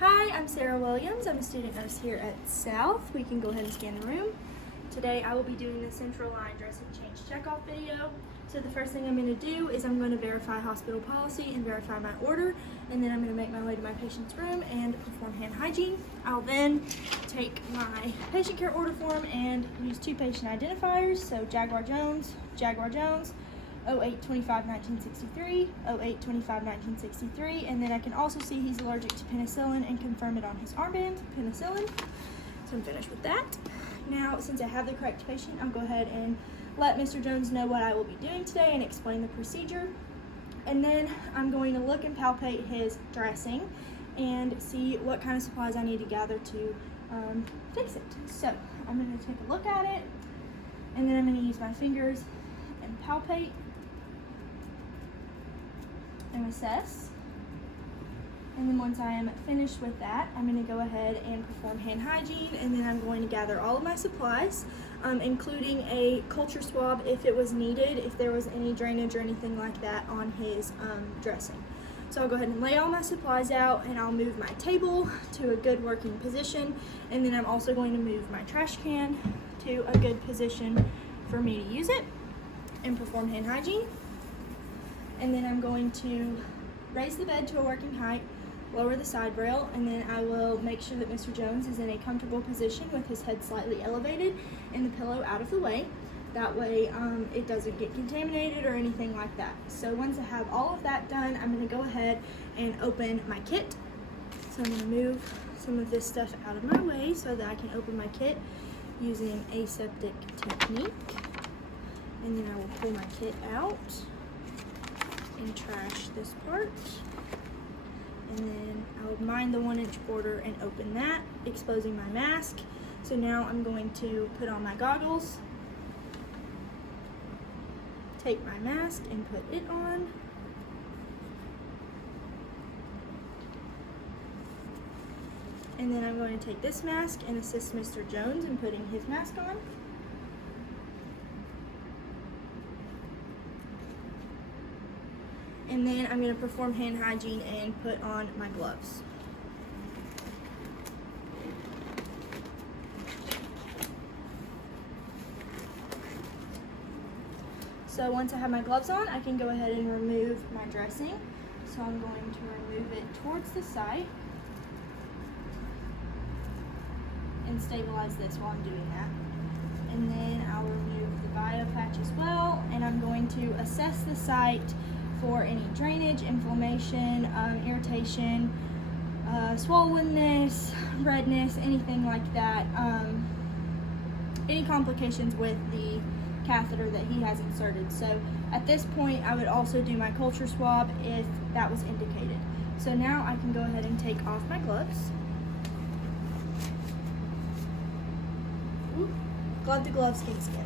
Hi, I'm Sarah Williams. I'm a student nurse here at South. We can go ahead and scan the room. Today I will be doing the central line dressing change checkoff video. So the first thing I'm going to do is I'm going to verify hospital policy and verify my order, and then I'm going to make my way to my patient's room and perform hand hygiene. I'll then take my patient care order form and use two patient identifiers, so Jaguar Jones, 08-25-1963, 08-25-1963, and then I can also see he's allergic to penicillin and confirm it on his armband, penicillin. So I'm finished with that. Now, since I have the correct patient, I'll go ahead and let Mr. Jones know what I will be doing today and explain the procedure. And then I'm going to look and palpate his dressing and see what kind of supplies I need to gather to fix it. So I'm going to take a look at it, and then I'm going to use my fingers and palpate and assess. And then once I am finished with that, I'm going to go ahead and perform hand hygiene, and then I'm going to gather all of my supplies, including a culture swab if it was needed, if there was any drainage or anything like that on his dressing. So I'll go ahead and lay all my supplies out, and I'll move my table to a good working position, and then I'm also going to move my trash can to a good position for me to use it and perform hand hygiene. And then I'm going to raise the bed to a working height, lower the side rail, and then I will make sure that Mr. Jones is in a comfortable position with his head slightly elevated and the pillow out of the way. That way it doesn't get contaminated or anything like that. So once I have all of that done, I'm going to go ahead and open my kit. So I'm going to move some of this stuff out of my way so that I can open my kit using aseptic technique. And then I will pull my kit out and trash this part. And then I'll mind the 1-inch border and open that, exposing my mask. So now I'm going to put on my goggles, take my mask and put it on. And then I'm going to take this mask and assist Mr. Jones in putting his mask on. And then I'm going to perform hand hygiene and put on my gloves. So once I have my gloves on, I can go ahead and remove my dressing. So I'm going to remove it towards the side and stabilize this while I'm doing that. And then I'll remove the bio patch as well, and I'm going to assess the site for any drainage, inflammation, irritation, swollenness, redness, anything like that, any complications with the catheter that he has inserted. So at this point I would also do my culture swab if that was indicated. So now I can go ahead and take off my gloves. Glove to glove, skin to skin.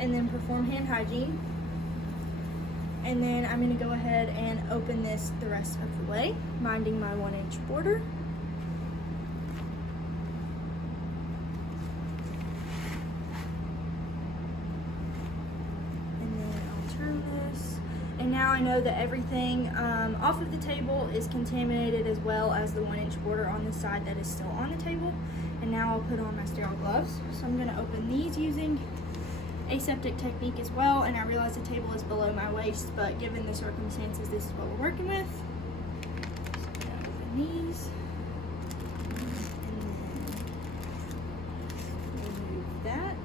And then perform hand hygiene. And then I'm going to go ahead and open this the rest of the way, minding my 1-inch border. And then I'll turn this. And now I know that everything off of the table is contaminated, as well as the 1-inch border on the side that is still on the table. And now I'll put on my sterile gloves. So I'm going to open these using aseptic technique as well, and I realize the table is below my waist, but given the circumstances, this is what we're working with. So I'm going to open these, and then remove that.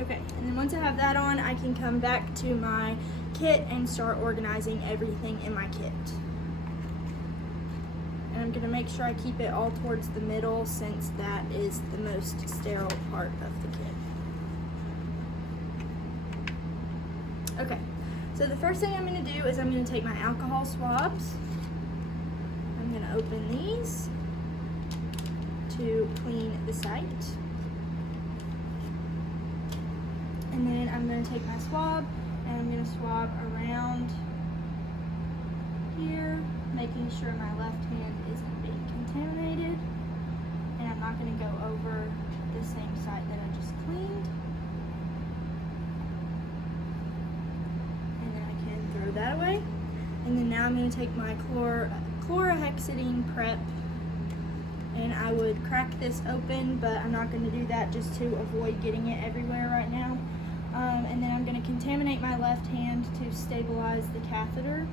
Okay, and then once I have that on, I can come back to my kit and start organizing everything in my kit. And I'm going to make sure I keep it all towards the middle, since that is the most sterile part of the kit. Okay, so the first thing I'm going to do is I'm going to take my alcohol swabs. I'm going to open these to clean the site. And then I'm going to take my swab and I'm going to swab around here, making sure my left hand isn't being contaminated. And I'm not going to go over the same site that I just cleaned. And then I can throw that away. And then now I'm going to take my chlorhexidine prep, and I would crack this open, but I'm not going to do that just to avoid getting it everywhere right now. And then I'm going to contaminate my left hand to stabilize the catheter.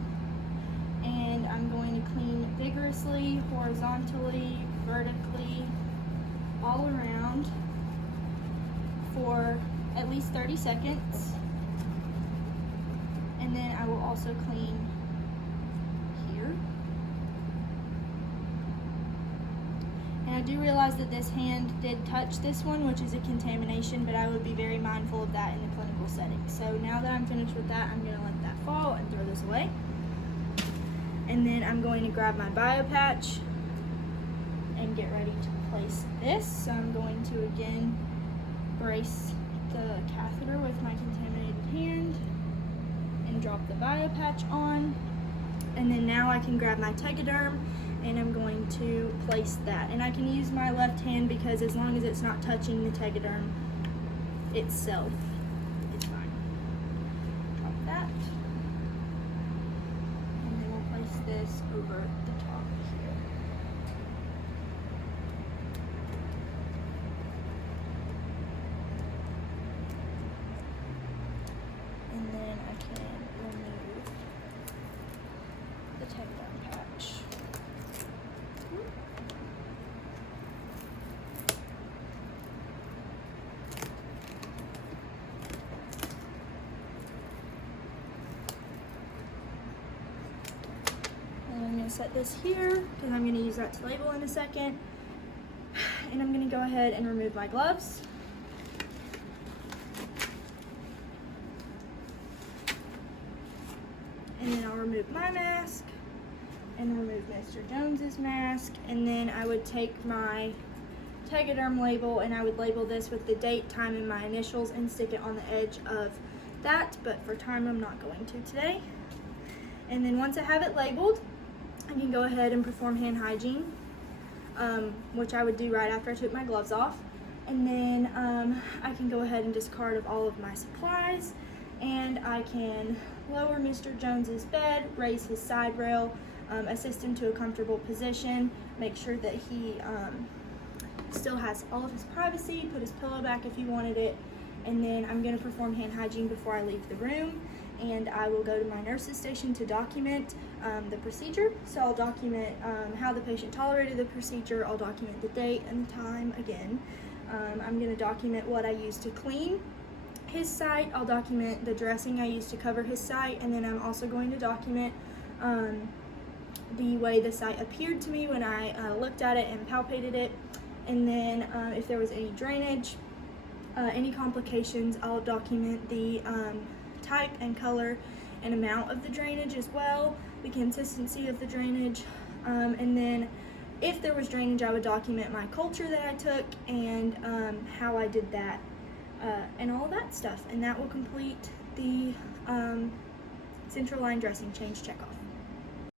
And I'm going to clean vigorously, horizontally, vertically, all around for at least 30 seconds. And then I will also clean here. And I do realize that this hand did touch this one, which is a contamination, but I would be very mindful of that in the clinical setting. So now that I'm finished with that, I'm going to let that fall and throw this away. And then I'm going to grab my BioPatch and get ready to place this. So I'm going to again brace the catheter with my contaminated hand and drop the BioPatch on. And then now I can grab my Tegaderm and I'm going to place that. And I can use my left hand because as long as it's not touching the Tegaderm itself, it's fine. Drop that. And then we'll place this over the top here. And then I can remove the Tegaderm patch. And I'm going to set this here because I'm going to use that to label in a second. And I'm going to go ahead and remove my gloves. And then I'll remove my mask and remove Mr. Jones's mask. And then I would take my Tegaderm label and I would label this with the date, time, and my initials and stick it on the edge of that. But for time, I'm not going to today. And then once I have it labeled, I can go ahead and perform hand hygiene, which I would do right after I took my gloves off. And then I can go ahead and discard of all of my supplies, and I can lower Mr. Jones's bed, raise his side rail, assist him to a comfortable position, make sure that he still has all of his privacy, put his pillow back if he wanted it, and then I'm going to perform hand hygiene before I leave the room. And I will go to my nurse's station to document the procedure. So I'll document how the patient tolerated the procedure. I'll document the date and the time again. I'm going to document what I used to clean his site. I'll document the dressing I used to cover his site, and then I'm also going to document the way the site appeared to me when I looked at it and palpated it. And then if there was any drainage, any complications, I'll document the type and color and amount of the drainage as well, the consistency of the drainage, and then if there was drainage, I would document my culture that I took and how I did that and all that stuff, and that will complete the central line dressing change checkoff.